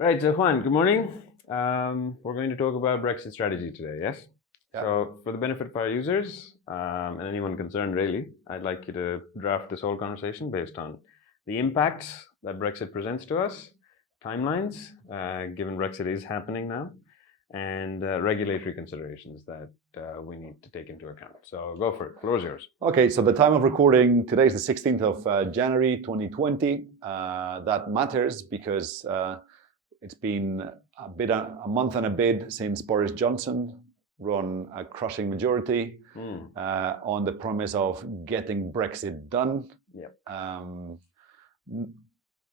Right, so Juan, good morning. We're going to talk about Brexit strategy today, yes? Yeah. So, for the benefit of our users and anyone concerned, really, I'd like you to draft this whole conversation based on the impacts that Brexit presents to us, timelines, given Brexit is happening now, and regulatory considerations that we need to take into account. So, go for it. The floor is yours. Okay, so the time of recording today is the 16th of January 2020. That matters because it's been a month and a bit since Boris Johnson won a crushing majority on the promise of getting Brexit done. Yep.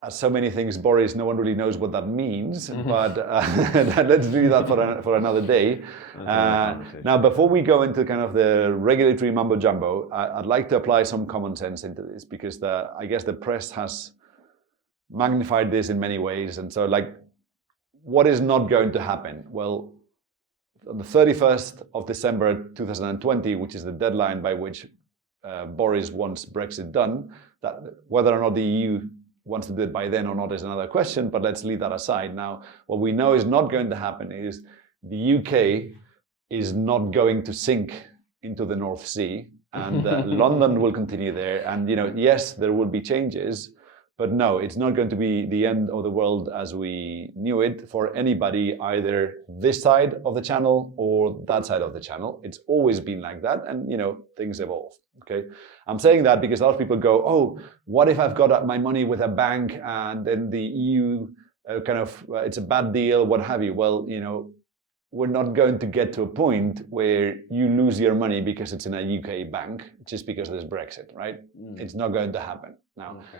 As so many things, Boris, no one really knows what that means, but let's do that for another day. Now, before we go into kind of the regulatory mumbo jumbo, I'd like to apply some common sense into this because I guess the press has magnified this in many ways. And so, what is not going to happen? Well, on the 31st of December 2020, which is the deadline by which Boris wants Brexit done, that whether or not the EU wants to do it by then or not is another question, but let's leave that aside. Now, what we know is not going to happen is the UK is not going to sink into the North Sea, and London will continue there. And, yes, there will be changes, but no, it's not going to be the end of the world as we knew it for anybody, either this side of the channel or that side of the channel. It's always been like that, and things evolve. Okay, I'm saying that because a lot of people go, "Oh, what if I've got my money with a bank and then the EU it's a bad deal, what have you?" Well, we're not going to get to a point where you lose your money because it's in a UK bank just because there's Brexit, right? It's not going to happen. Now. Okay.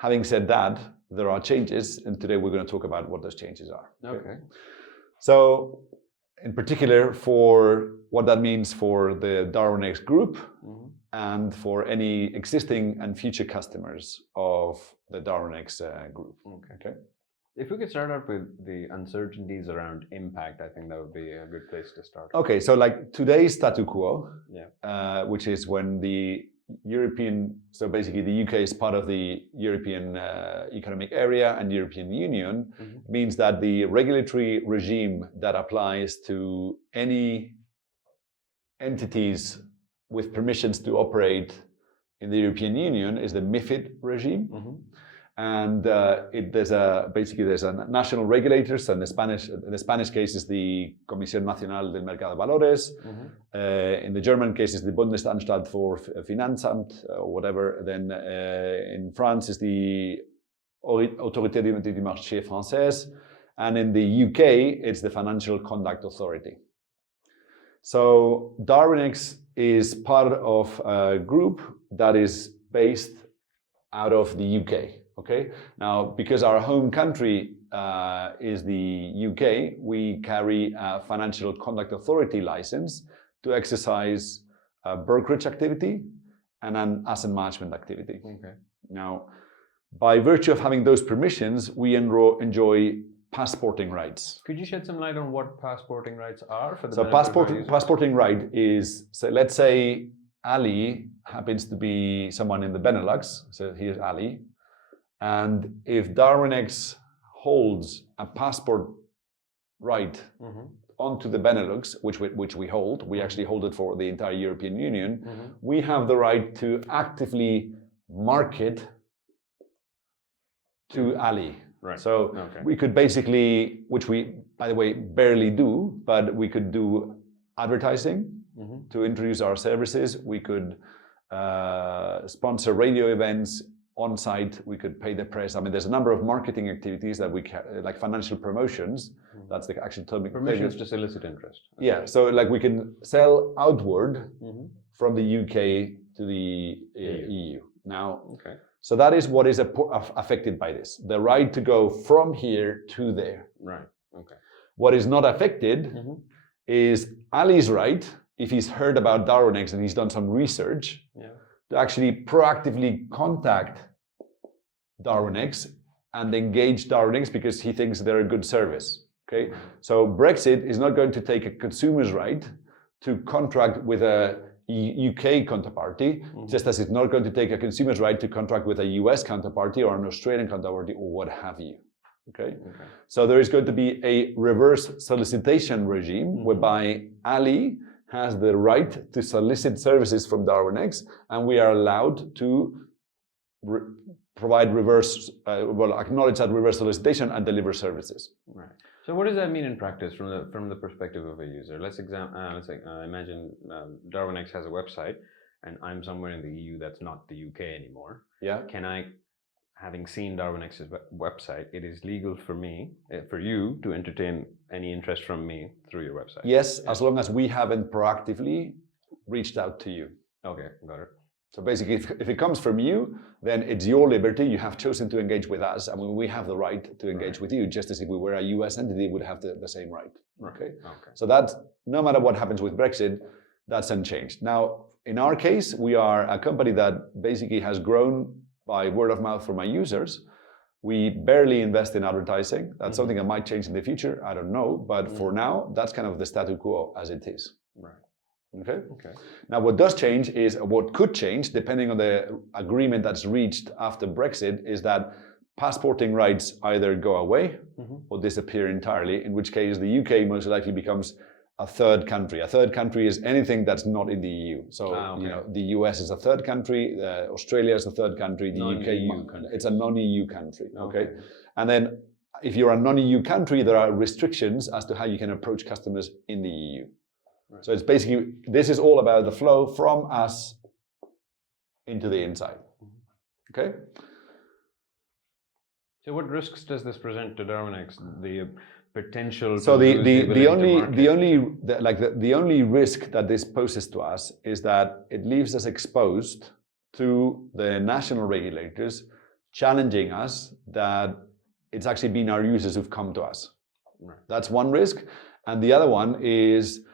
Having said that, there are changes, and today we're going to talk about what those changes are. Okay. So, in particular, for what that means for the Darwinex group and for any existing and future customers of the Darwinex group. Okay. If we could start out with the uncertainties around impact, I think that would be a good place to start. Okay, so today's statu quo, which is when so basically the UK is part of the European Economic Area and European Union, means that the regulatory regime that applies to any entities with permissions to operate in the European Union is the MiFID regime. And there's a national regulators, and in the Spanish case is the Comisión Nacional del Mercado de Valores. In the German case is the Bundesanstalt für Finanzamt or whatever. Then in France is the Autorité du Marché Française, and in the UK it's the Financial Conduct Authority. So Darwinex is part of a group that is based out of the UK. Okay. Now, because our home country is the UK, we carry a Financial Conduct Authority license to exercise a brokerage activity and an asset management activity. Okay. Now, by virtue of having those permissions, we enjoy passporting rights. Could you shed some light on what passporting rights are for the passporting right is, so let's say Ali happens to be someone in the Benelux. So here's Ali. And if Darwinex holds a passport right onto the Benelux, which we hold, we actually hold it for the entire European Union, we have the right to actively market to Ali. Right. So we could basically, which we, by the way, barely do, but we could do advertising to introduce our services. We could sponsor radio events on site. We could pay the press. I mean, there's a number of marketing activities that we like financial promotions. That's the actual term. Permissions to solicit interest. Okay. Yeah. So we can sell outward from the UK to the EU. Now, so that is what is affected by this. The right to go from here to there. Right. Okay. What is not affected is Ali's right, if he's heard about Darwinex and he's done some research, to actually proactively contact Darwinex and engage Darwinex because he thinks they're a good service. Okay, so Brexit is not going to take a consumer's right to contract with a UK counterparty, just as it's not going to take a consumer's right to contract with a US counterparty or an Australian counterparty or what have you. Okay? So there is going to be a reverse solicitation regime whereby Ali has the right to solicit services from Darwinex, and we are allowed to provide acknowledge that reverse solicitation and deliver services. Right. So what does that mean in practice from the perspective of a user? Let's imagine Darwinex has a website, and I'm somewhere in the EU that's not the UK anymore. Yeah. Can I, having seen Darwinex's website, it is legal for me, for you, to entertain any interest from me through your website? Yes, as long as we haven't proactively reached out to you. Okay, got it. So basically, if it comes from you, then it's your liberty. You have chosen to engage with us, and we have the right to engage with you, just as if we were a US entity, we would have the same right. Okay? So that's, no matter what happens with Brexit, that's unchanged. Now, in our case, we are a company that basically has grown by word of mouth from our users. We barely invest in advertising. That's something that might change in the future. I don't know. But for now, that's kind of the status quo as it is. Right. Okay. Now, what does change is, what could change, depending on the agreement that's reached after Brexit, is that passporting rights either go away or disappear entirely, in which case the UK most likely becomes a third country. A third country is anything that's not in the EU. So, you know, the US is a third country, Australia is a third country, the UK, it's a non-EU country. Okay. And then if you're a non-EU country, there are restrictions as to how you can approach customers in the EU. Right. So it's basically, this is all about the flow from us into the inside. Okay? So what risks does this present to Darwinex? The potential. So the only risk that this poses to us is that it leaves us exposed to the national regulators challenging us that it's actually been our users who've come to us. Right. That's one risk. And the other one is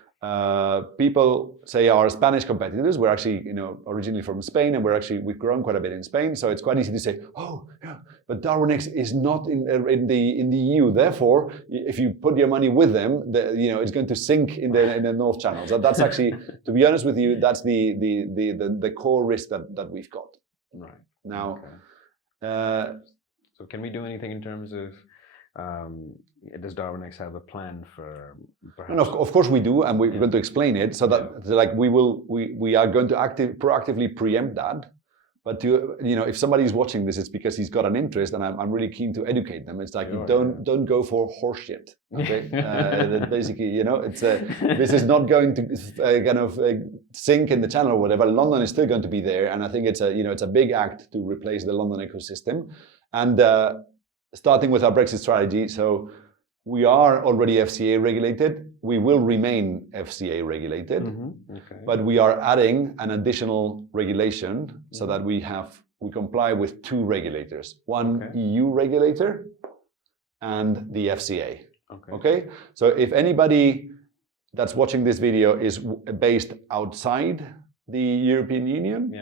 people say our Spanish competitors, we're actually, you know, originally from Spain, and we've grown quite a bit in Spain, so it's quite easy to say, oh, yeah, but Darwinex is not in the EU. Therefore, if you put your money with them, it's going to sink in the North Channel. So that's actually, to be honest with you, that's the core risk that we've got. Right. Now, so can we do anything in terms of? Does Darwinex have a plan for? And of course we do, and we're going to explain it. So that we are going to proactively preempt that. But if somebody is watching this, it's because he's got an interest, and I'm really keen to educate them. It's like, don't go for horseshit. Okay, basically, it's this is not going to sink in the channel or whatever. London is still going to be there, and I think it's a big act to replace the London ecosystem, and. Starting with our Brexit strategy, so we are already FCA regulated. We will remain FCA regulated, but we are adding an additional regulation so that we comply with two regulators, one EU regulator and the FCA. Okay. So if anybody that's watching this video is based outside the European Union,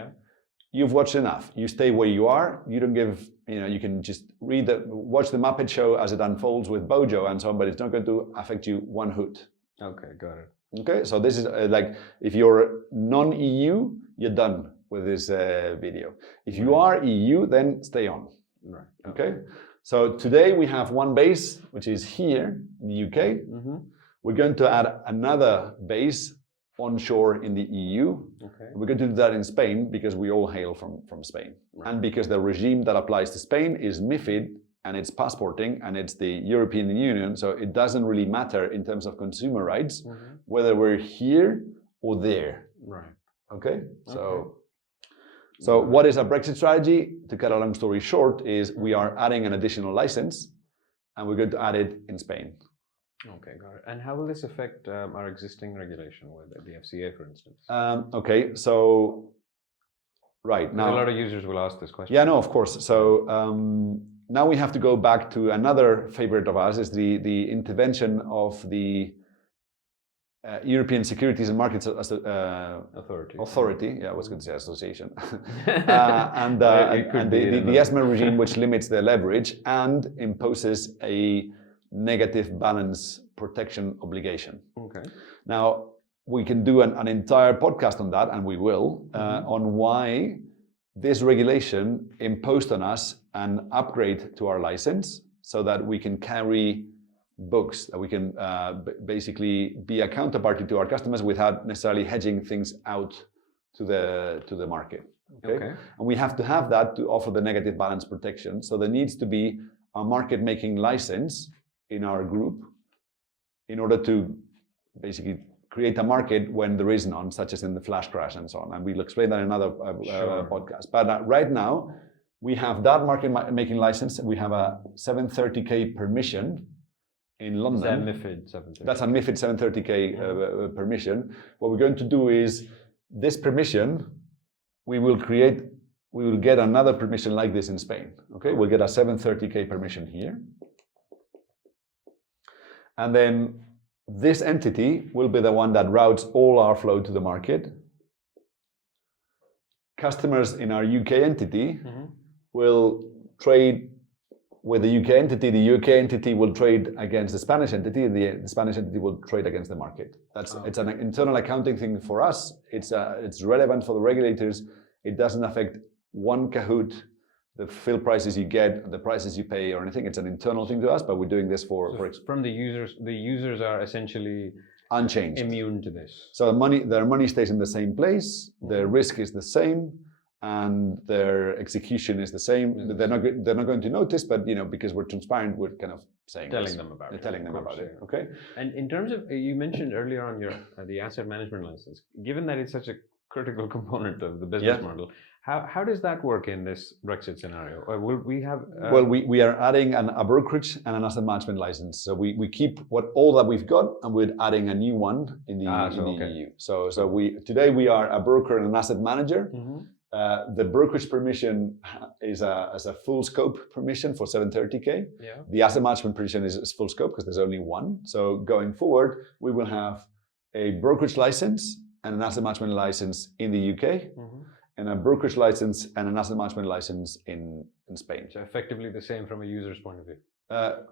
you've watched enough. You stay where you are. You don't give, you can just watch the Muppet Show as it unfolds with Bojo and so on, but it's not going to affect you one hoot. Okay, got it. Okay, so this is like, if you're non-EU, you're done with this video. If you are EU, then stay on. Right. Okay, so today we have one base, which is here in the UK. We're going to add another base onshore in the EU. We're going to do that in Spain because we all hail from Spain. And because the regime that applies to Spain is MiFID, and it's passporting, and it's the European Union, so it doesn't really matter in terms of consumer rights whether we're here or there. Right. Okay? So what is our Brexit strategy? To cut a long story short, is we are adding an additional license, and we're going to add it in Spain. Okay, got it. And how will this affect our existing regulation with the FCA, for instance? Okay, so right now, a lot of users will ask this question. Yeah, no, of course. So now we have to go back to another favorite of ours, is the intervention of the European Securities and Markets Authority. Yeah, I was going to say association. and the ESMA regime, which limits the leverage and imposes a negative balance protection obligation. Okay. Now, we can do an entire podcast on that, and we will, on why this regulation imposed on us an upgrade to our license so that we can carry books, that we can basically be a counterparty to our customers without necessarily hedging things out to the market. Okay? And we have to have that to offer the negative balance protection. So there needs to be a market-making license in our group in order to basically create a market when there is none, such as in the flash crash and so on. And we'll explain that in another podcast. But right now, we have that market-making license. We have a 730K permission in London. Is that MiFID 730? That's a MiFID 730K permission. What we're going to do is this permission, we will get another permission like this in Spain. Okay, we'll get a 730K permission here. And then this entity will be the one that routes all our flow to the market. Customers in our UK entity will trade with the UK entity. The UK entity will trade against the Spanish entity, and the Spanish entity will trade against the market. It's an internal accounting thing for us. It's relevant for the regulators. It doesn't affect one Kahoot, the fill prices you get, the prices you pay, or anything. It's an internal thing to us, but we're doing this for from the users. The users are essentially unchanged, immune to this. So their money stays in the same place. Their risk is the same, and their execution is the same. They're not going to notice, but because we're transparent, we're kind of telling them about it. Okay. And in terms of, you mentioned earlier on the asset management license. Given that it's such a critical component of the business model, how does that work in this Brexit scenario? Or will we have? Well, we are adding a brokerage and an asset management license. So we keep all that we've got, and we're adding a new one in the EU. So today we are a broker and an asset manager. The brokerage permission is a full scope permission for 730K. Yeah. The asset management permission is full scope because there's only one. So going forward, we will have a brokerage license and an asset management license in the UK, and a brokerage license and an asset management license in Spain. So effectively the same from a user's point of view.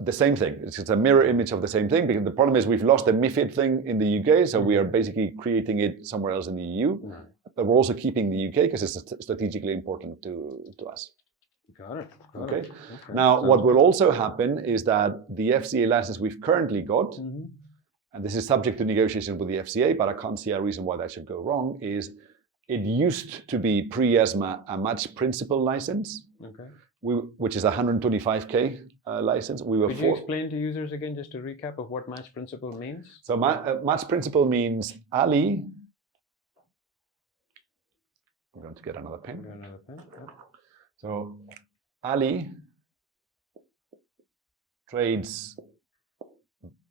The same thing. It's a mirror image of the same thing, because the problem is we've lost the MiFID thing in the UK, so we are basically creating it somewhere else in the EU. But we're also keeping the UK because it's strategically important to us. Got it. Okay. Now, what will also happen is that the FCA license we've currently got, and this is subject to negotiation with the FCA, but I can't see a reason why that should go wrong, is it used to be pre-ESMA a match principal license, which is a 125K license. Could you explain to users again, just a recap of what match principal means? So match principal means Ali. I'm going to get another pen. So Ali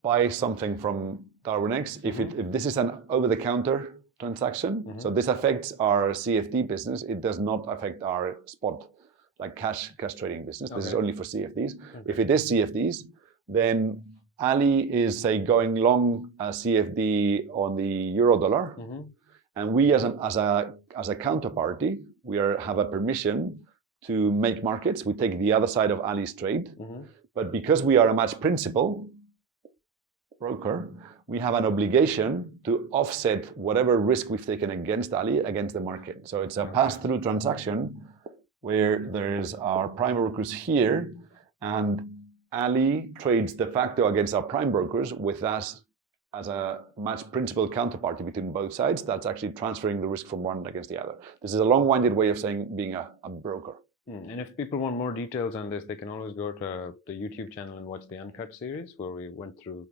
buys something from Darwinex. If this is an over-the-counter transaction, so this affects our CFD business. It does not affect our spot, like cash trading business. This is only for CFDs. If it is CFDs, then Ali is, say, going long a CFD on the euro dollar, and we as a counterparty, we have a permission to make markets. We take the other side of Ali's trade, but because we are a match principal broker, we have an obligation to offset whatever risk we've taken against Ali against the market. So it's a pass-through transaction where there's our prime brokers here, and Ali trades de facto against our prime brokers with us as a match principal counterparty between both sides. That's actually transferring the risk from one against the other. This is a long-winded way of saying being a broker. And if people want more details on this, they can always go to the YouTube channel and watch the Uncut series, where we went through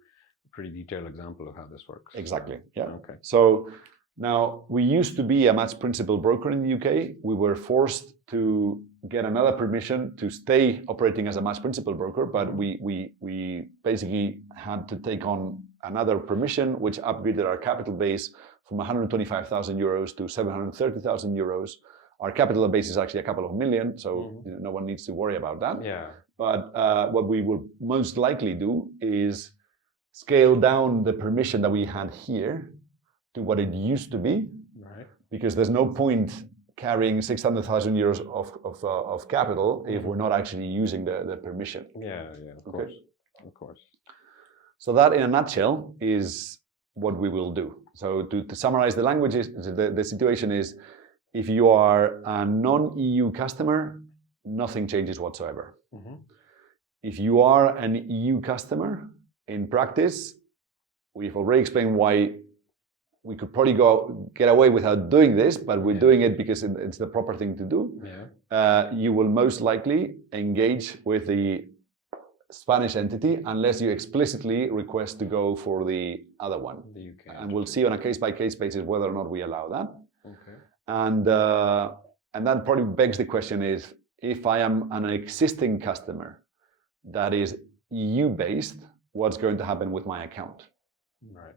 a pretty detailed example of how this works. Exactly, yeah. Okay. So now, we used to be a match principal broker in the UK. We were forced to get another permission to stay operating as a match principal broker, but we basically had to take on another permission, which upgraded our capital base from 125,000 euros to 730,000 euros. Our capital base is actually a couple of million, so no one needs to worry about that. Yeah. But what we will most likely do is scale down the permission that we had here to what it used to be, because there's no point carrying 600,000 euros of capital if we're not actually using the permission. Yeah, of course. So that, in a nutshell, is what we will do. So to summarize the languages, the situation is, if you are a non-EU customer, nothing changes whatsoever. if you are an EU customer, in practice, we've already explained why we could probably get away without doing this, but we're doing it because it's the proper thing to do. Yeah. You will most likely engage with the Spanish entity unless you explicitly request to go for the other one. The UK. And we'll see on a case-by-case basis whether or not we allow that. Okay. And that probably begs the question is, if I am an existing customer that is EU-based, what's going to happen with my account? Right.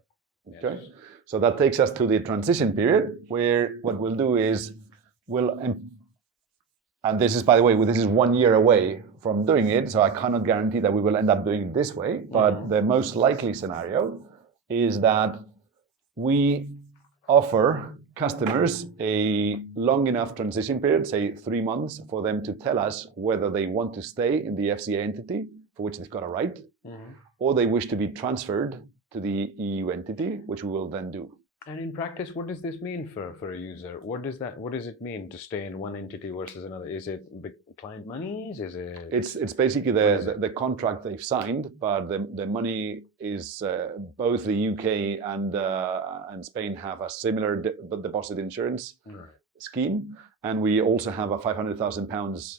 Yes. Okay. So that takes us to the transition period, where what we'll do is and this is, by the way, this is 1 year away from doing it, so I cannot guarantee that we will end up doing it this way, but the most likely scenario is that we offer customers a long enough transition period, say 3 months, for them to tell us whether they want to stay in the FCA entity, for which they've got a right, or they wish to be transferred to the EU entity, which we will then do. And in practice, what does this mean for a user? What does it mean to stay in one entity versus another? Is it client monies? Is it? It's basically the contract they've signed, but the money is both the UK and Spain have a similar deposit insurance scheme, and we also have a £500,000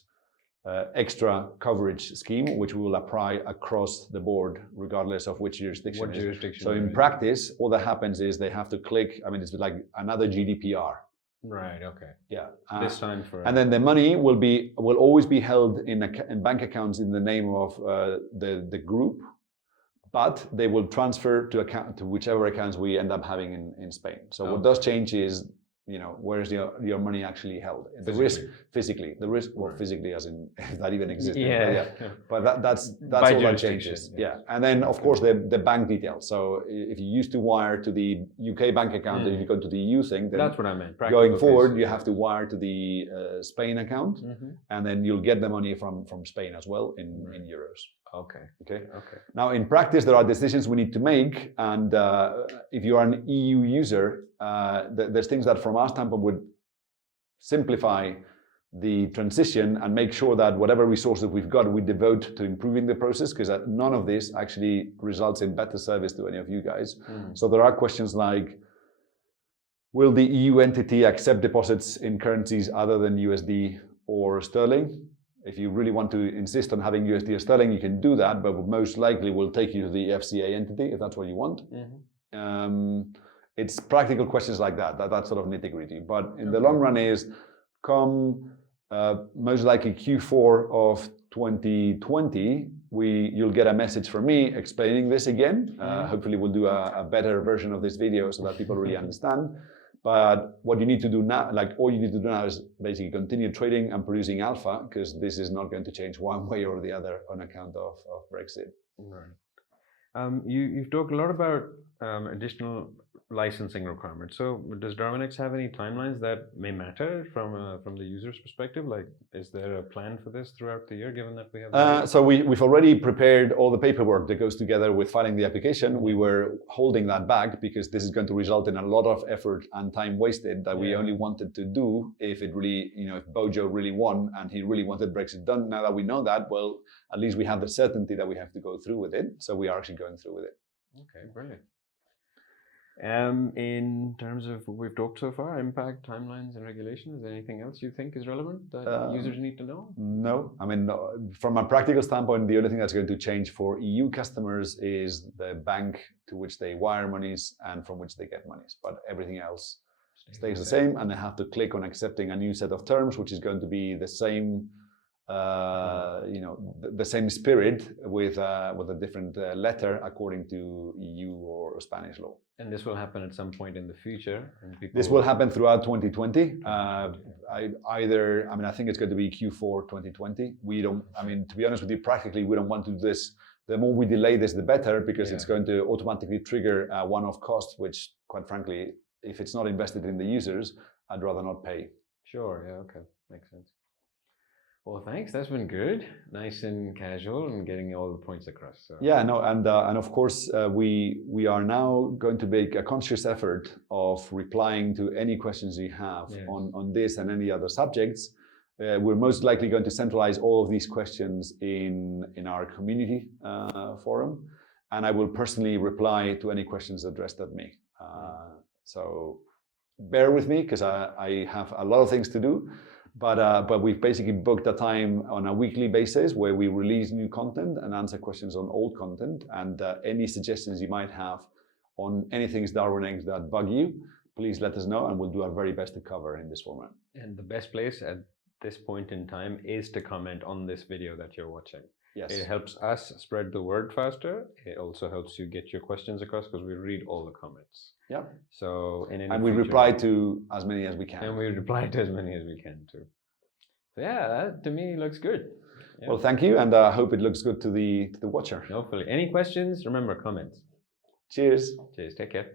extra coverage scheme, which we will apply across the board, regardless of which jurisdiction. What jurisdiction? So in practice, all that happens is they have to click. I mean, it's like another GDPR. Right. Okay. Yeah. This time for. And then the money will always be held in bank accounts in the name of the group, but they will transfer to whichever accounnt we end up having in Spain. So what does change is, where is your money actually held? The risk physically, physically as in if that even exists. Yeah. But that's all that changes. Yeah. And then of course the bank details. So if you used to wire to the UK bank account, and if you go to the EU thing, then that's what I meant. Going forward, you have to wire to the Spain account, and then you'll get the money from Spain as well in euros. Okay. Now, in practice, there are decisions we need to make, and if you are an EU user, there's things that, from our standpoint, would simplify the transition and make sure that whatever resources we've got, we devote to improving the process, because none of this actually results in better service to any of you guys. So there are questions like, will the EU entity accept deposits in currencies other than USD or sterling? If you really want to insist on having USD or sterling, you can do that, but most likely will take you to the FCA entity if that's what you want. It's practical questions like that sort of nitty-gritty. But in the long run is, come most likely Q4 of 2020, you'll get a message from me explaining this again. Hopefully we'll do a better version of this video so that people really understand. But what you need to do now, all you need to do now is basically continue trading and producing alpha, because this is not going to change one way or the other on account of Brexit. Right. You've talked a lot about additional licensing requirements. So does Darwinex have any timelines that may matter from the user's perspective? Like, is there a plan for this throughout the year, given that we have? So we've already prepared all the paperwork that goes together with filing the application. We were holding that back because this is going to result in a lot of effort and time wasted that we only wanted to do if it really, if Bojo really won and he really wanted Brexit done. Now that we know that, well, at least we have the certainty that we have to go through with it. So we are actually going through with it. Okay, brilliant. In terms of what we've talked so far, impact, timelines, and regulation, is there anything else you think is relevant that users need to know? No. I mean, from a practical standpoint, the only thing that's going to change for EU customers is the bank to which they wire monies and from which they get monies. But everything else stays the same, and they have to click on accepting a new set of terms, which is going to be the same, the same spirit with a different letter according to EU or Spanish law. And this will happen at some point in the future. And this will happen throughout 2020. I think it's going to be Q4 2020. To be honest with you, practically we don't want to do this. The more we delay this, the better, because it's going to automatically trigger a one-off cost, which, quite frankly, if it's not invested in the users, I'd rather not pay. Sure. Yeah. Okay. Makes sense. Well, thanks. That's been good. Nice and casual, and getting all the points across. So. Yeah, no, and of course we are now going to make a conscious effort of replying to any questions you have on this and any other subjects, we're most likely going to centralize all of these questions in our community forum, and I will personally reply to any questions addressed at me. So bear with me because I have a lot of things to do, but we've basically booked a time on a weekly basis where we release new content and answer questions on old content, and any suggestions you might have on anything Darwinex that bug you, please let us know and we'll do our very best to cover in this format. And the best place at this point in time is to comment on this video that you're watching. Yes. It helps us spread the word faster. It also helps you get your questions across because we read all the comments. Yeah. So and we reply to as many as we can. And we reply to as many as we can too. So yeah, that to me looks good. Yeah. Well, thank you, and I hope it looks good to the watcher. Hopefully. Any questions? Remember, comments. Cheers. Cheers. Take care.